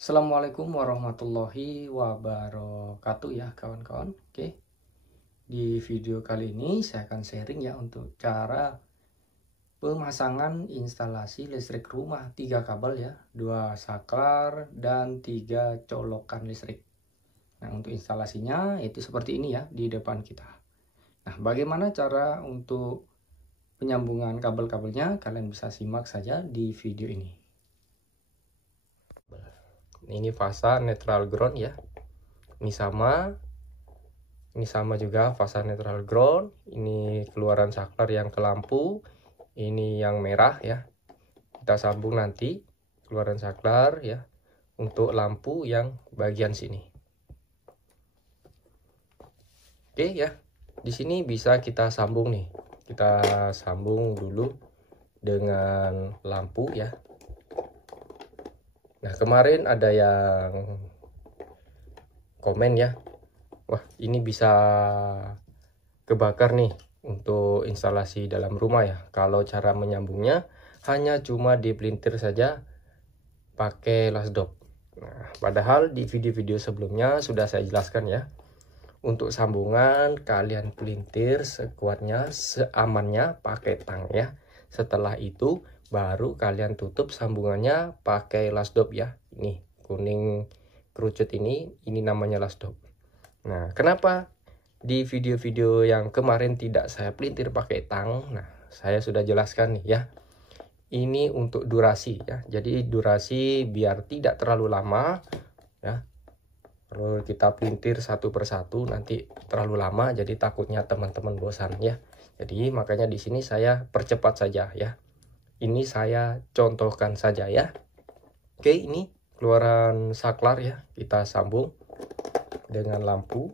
Assalamualaikum warahmatullahi wabarakatuh ya kawan-kawan. Oke, di video kali ini saya akan sharing ya untuk cara pemasangan instalasi listrik rumah 3 kabel ya, 2 saklar dan 3 colokan listrik. Nah, untuk instalasinya itu seperti ini ya di depan kita. Nah, bagaimana cara untuk penyambungan kabel-kabelnya? Kalian bisa simak saja di video ini. Ini fasa netral ground ya, ini sama juga fasa netral ground. Ini keluaran saklar yang ke lampu, ini yang merah ya. Kita sambung nanti keluaran saklar ya untuk lampu yang bagian sini. Oke ya, di sini bisa kita sambung nih. Kita sambung dulu dengan lampu ya. Nah, kemarin ada yang komen ya, wah ini bisa kebakar nih untuk instalasi dalam rumah ya, kalau cara menyambungnya hanya cuma dipelintir saja pakai lasdop. Nah, padahal di video-video sebelumnya sudah saya jelaskan ya, untuk sambungan kalian pelintir sekuatnya, seamannya pakai tang ya. Setelah itu baru kalian tutup sambungannya pakai lasdop ya. Ini kuning kerucut ini namanya lasdop. Nah, kenapa di video-video yang kemarin tidak saya pelintir pakai tang? Nah, saya sudah jelaskan nih ya. Ini untuk durasi ya. Jadi durasi biar tidak terlalu lama ya. Kalau kita pelintir satu persatu nanti terlalu lama, jadi takutnya teman-teman bosan ya. Jadi makanya di sini saya percepat saja ya. Ini saya contohkan saja ya. Oke, ini keluaran saklar ya, kita sambung dengan lampu.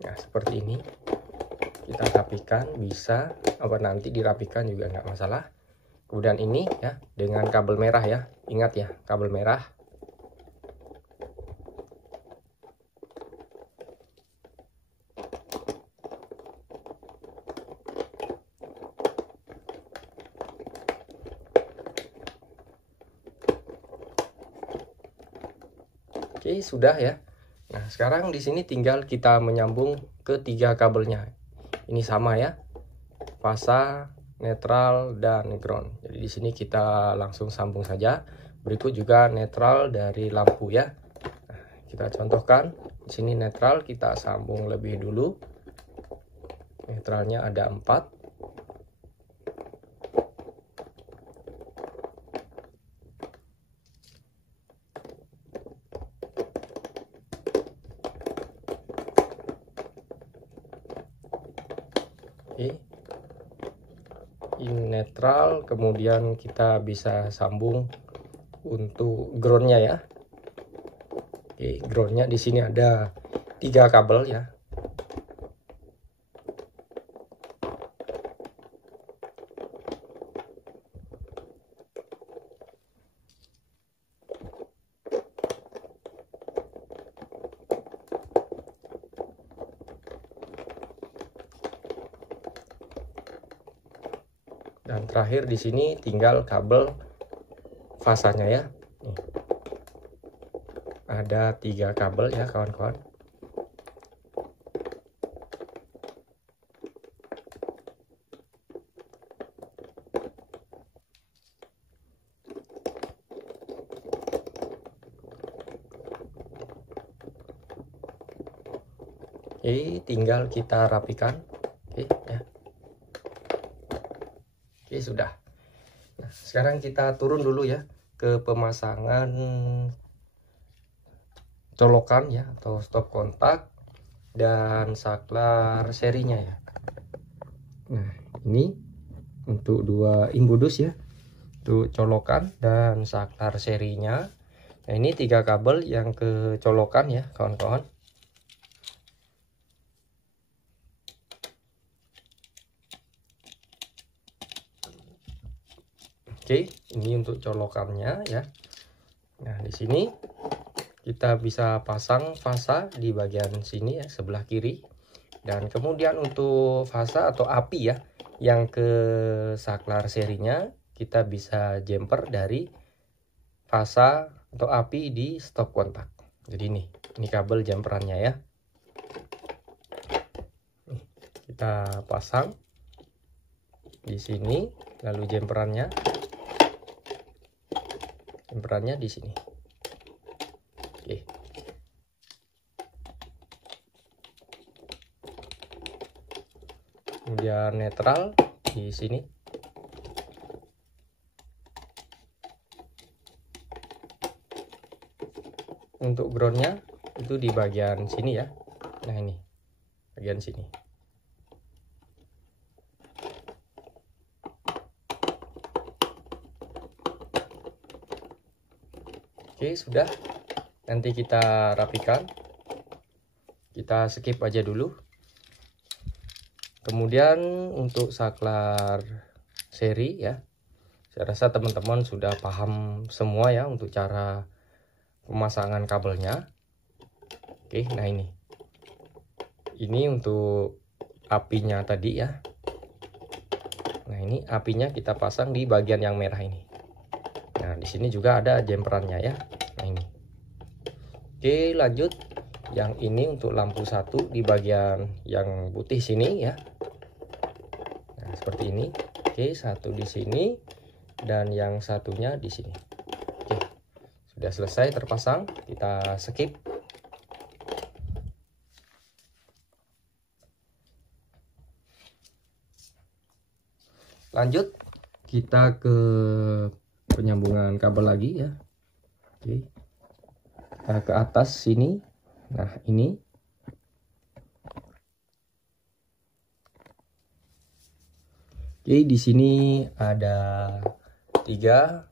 Nah, seperti ini. Kita rapikan, bisa apa nanti dirapikan juga nggak masalah. Kemudian ini ya dengan kabel merah ya. Ingat ya, kabel merah. Oke, sudah ya. Nah, sekarang di sini tinggal kita menyambung ke 3 kabelnya. Ini sama ya. Fasa, netral, dan ground. Jadi di sini kita langsung sambung saja. Berikut juga netral dari lampu ya. Nah, kita contohkan. Di sini netral kita sambung lebih dulu. Netralnya ada 4. Oke, ini netral, kemudian kita bisa sambung untuk groundnya ya. Oke, groundnya di sini ada 3 kabel ya. Dan terakhir di sini tinggal kabel fasanya ya. Nih. Ada 3 kabel ya kawan-kawan. Oke, tinggal kita rapikan. Oke ya. Oke, sudah. Nah, sekarang kita turun dulu ya ke pemasangan colokan ya atau stop kontak dan saklar serinya ya. Nah, ini untuk 2 imbudus ya, untuk colokan dan saklar serinya. Nah, ini 3 kabel yang ke colokan ya kawan-kawan. Oke, ini untuk colokannya ya. Nah, di sini kita bisa pasang fasa di bagian sini ya, sebelah kiri. Dan kemudian untuk fasa atau api ya, yang ke saklar serinya kita bisa jumper dari fasa atau api di stop kontak. Jadi ini kabel jumperannya ya. Kita pasang di sini, lalu jumperannya di sini. Oke. Kemudian netral di sini. Untuk groundnya itu di bagian sini ya. Nah ini bagian sini. Oke, sudah. Nanti kita rapikan. Kita skip aja dulu. Kemudian untuk saklar seri ya, saya rasa teman-teman sudah paham semua ya untuk cara pemasangan kabelnya. Oke, nah ini untuk apinya tadi ya. Nah ini apinya kita pasang di bagian yang merah ini. Nah di sini juga ada jumperannya ya. Nah ini. Oke, lanjut. Yang ini untuk lampu satu di bagian yang putih sini ya. Nah seperti ini. Oke, satu di sini dan yang satunya di sini. Oke, sudah selesai terpasang. Kita skip. Lanjut kita ke penyambungan kabel lagi ya. Oke. Nah, ke atas sini. Nah ini oke, di sini ada tiga,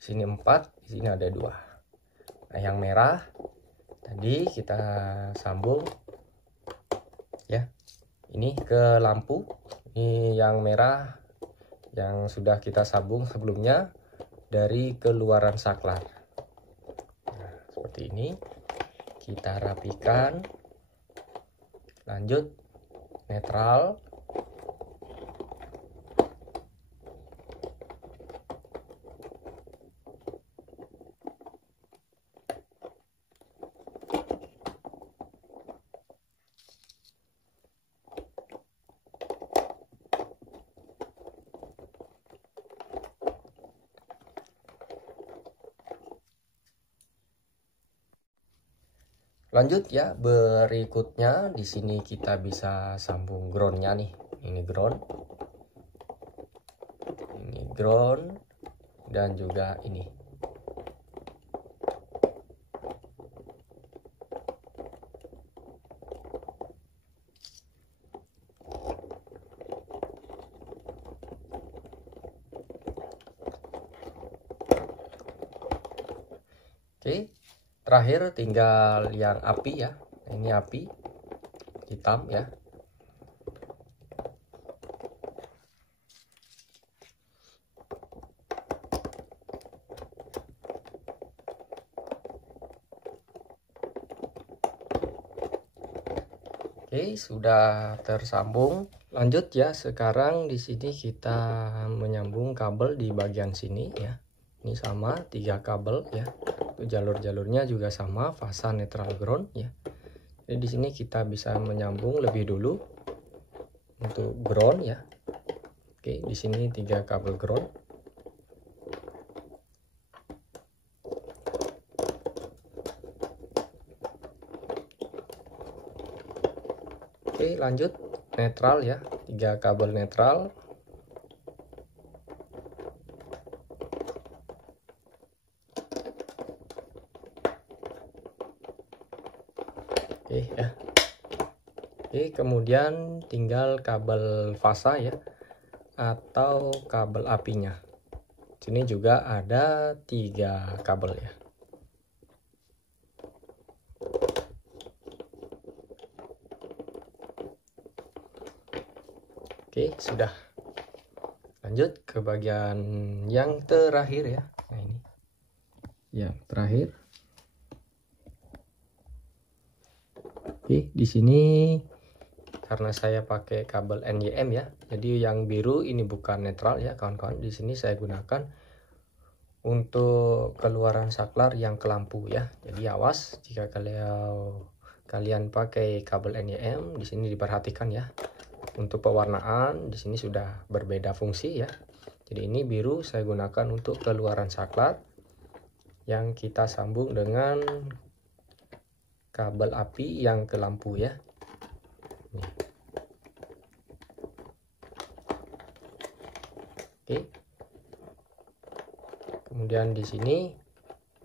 sini 4, di sini ada 2. Nah yang merah tadi kita sambung ya, ini ke lampu. Ini yang merah yang sudah kita sambung sebelumnya dari keluaran saklar. Nah, seperti ini kita rapikan. Lanjut netral. Lanjut ya, berikutnya di sini kita bisa sambung groundnya nih. Ini ground, dan juga ini. Oke. Terakhir tinggal yang api ya. Ini api hitam ya. Oke, sudah tersambung. Lanjut ya, sekarang di sini kita menyambung kabel di bagian sini ya. Ini sama 3 kabel ya. Jalur-jalurnya juga sama, fasa, netral, ground ya. Jadi di sini kita bisa menyambung lebih dulu untuk ground ya. Oke, di sini 3 kabel ground. Oke, lanjut netral ya, 3 kabel netral. Oke ya. Oke, kemudian tinggal kabel fasa ya atau kabel apinya. Sini juga ada 3 kabel ya. Oke, sudah. Lanjut ke bagian yang terakhir ya. Nah ini. Yang terakhir. Oke, di sini karena saya pakai kabel NYM ya. Jadi yang biru ini bukan netral ya, kawan-kawan. Di sini saya gunakan untuk keluaran saklar yang ke lampu ya. Jadi awas jika kalian pakai kabel NEM, di sini diperhatikan ya. Untuk pewarnaan di sini sudah berbeda fungsi ya. Jadi ini biru saya gunakan untuk keluaran saklar yang kita sambung dengan kabel api yang ke lampu ya. Nih. Oke. Kemudian di sini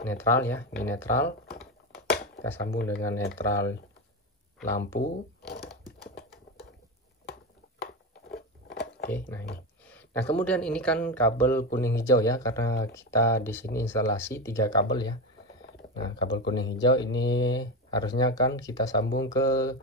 netral ya, ini netral. Kita sambung dengan netral lampu. Oke, nah ini. Nah, kemudian ini kan kabel kuning hijau ya, karena kita di sini instalasi 3 kabel ya. Nah, kabel kuning hijau ini harusnya kan kita sambung ke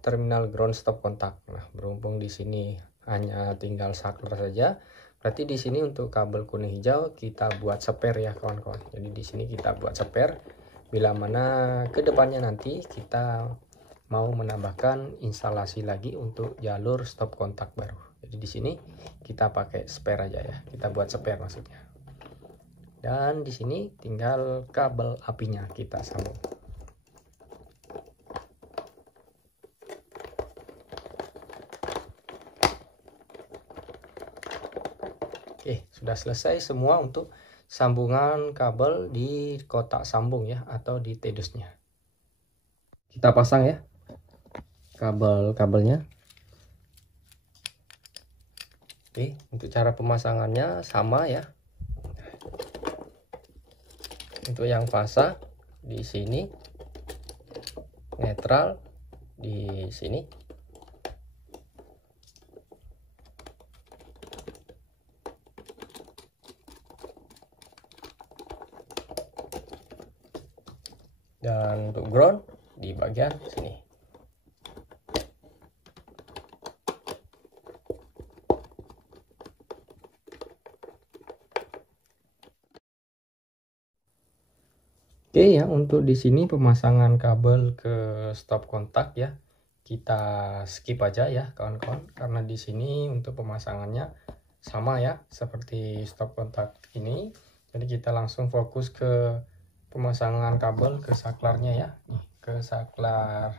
terminal ground stop kontak. Nah, berhubung di sini hanya tinggal saklar saja, berarti di sini untuk kabel kuning hijau kita buat spare ya kawan-kawan. Jadi di sini kita buat spare bila mana kedepannya nanti kita mau menambahkan instalasi lagi untuk jalur stop kontak baru. Jadi di sini kita pakai spare aja ya. Kita buat spare maksudnya. Dan di sini tinggal kabel apinya kita sambung. Oke, sudah selesai semua untuk sambungan kabel di kotak sambung ya, atau di tedusnya. Kita pasang ya kabel-kabelnya. Oke, untuk cara pemasangannya sama ya. Untuk yang fasa di sini, netral di sini. Dan untuk ground di bagian sini. Oke ya, untuk di sini pemasangan kabel ke stop kontak ya, kita skip aja ya kawan-kawan, karena di sini untuk pemasangannya sama ya seperti stop kontak ini. Jadi kita langsung fokus ke pemasangan kabel ke saklarnya ya, nih ke saklar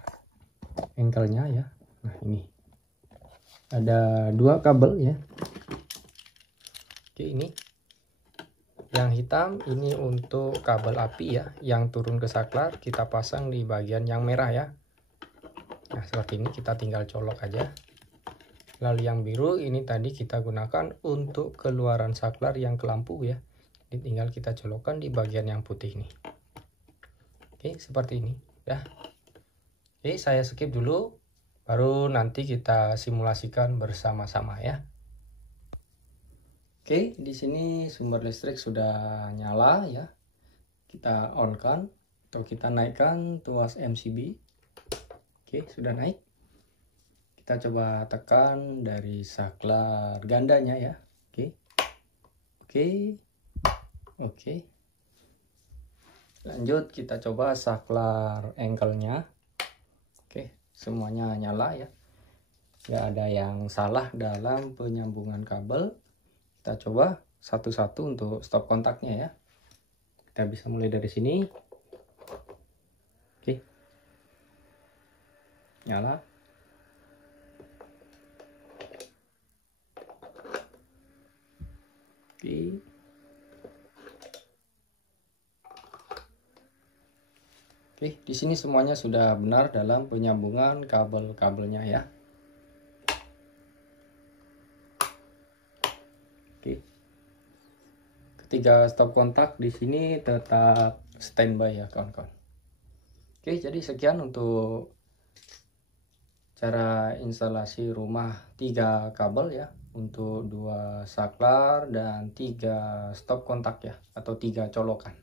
engkelnya ya. Nah, ini ada 2 kabel ya. Oke, ini yang hitam ini untuk kabel api ya, yang turun ke saklar kita pasang di bagian yang merah ya. Nah, seperti ini kita tinggal colok aja. Lalu yang biru ini tadi kita gunakan untuk keluaran saklar yang ke lampu ya. Jadi tinggal kita colokkan di bagian yang putih nih. Oke, seperti ini ya. Oke, saya skip dulu, baru nanti kita simulasikan bersama-sama ya. Oke, di sini sumber listrik sudah nyala ya. Kita on kan atau kita naikkan tuas MCB. Oke, sudah naik. Kita coba tekan dari saklar gandanya ya. Oke. Oke. Lanjut kita coba saklar engkelnya. Oke, semuanya nyala ya. Nggak ada yang salah dalam penyambungan kabel. Kita coba satu-satu untuk stop kontaknya ya. Kita bisa mulai dari sini. Oke. Nyala. Oke. Oke, di sini semuanya sudah benar dalam penyambungan kabel-kabelnya ya. Oke. Ketiga stop kontak di sini tetap standby ya kawan-kawan. Oke, jadi sekian untuk cara instalasi rumah 3 kabel ya, untuk 2 saklar dan 3 stop kontak ya, atau 3 colokan.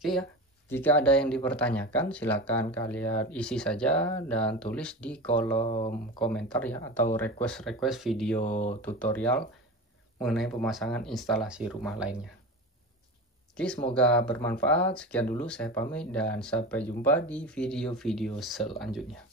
Oke ya. Jika ada yang dipertanyakan, silakan kalian isi saja dan tulis di kolom komentar ya, atau request video tutorial mengenai pemasangan instalasi rumah lainnya. Oke, semoga bermanfaat. Sekian dulu, saya pamit dan sampai jumpa di video-video selanjutnya.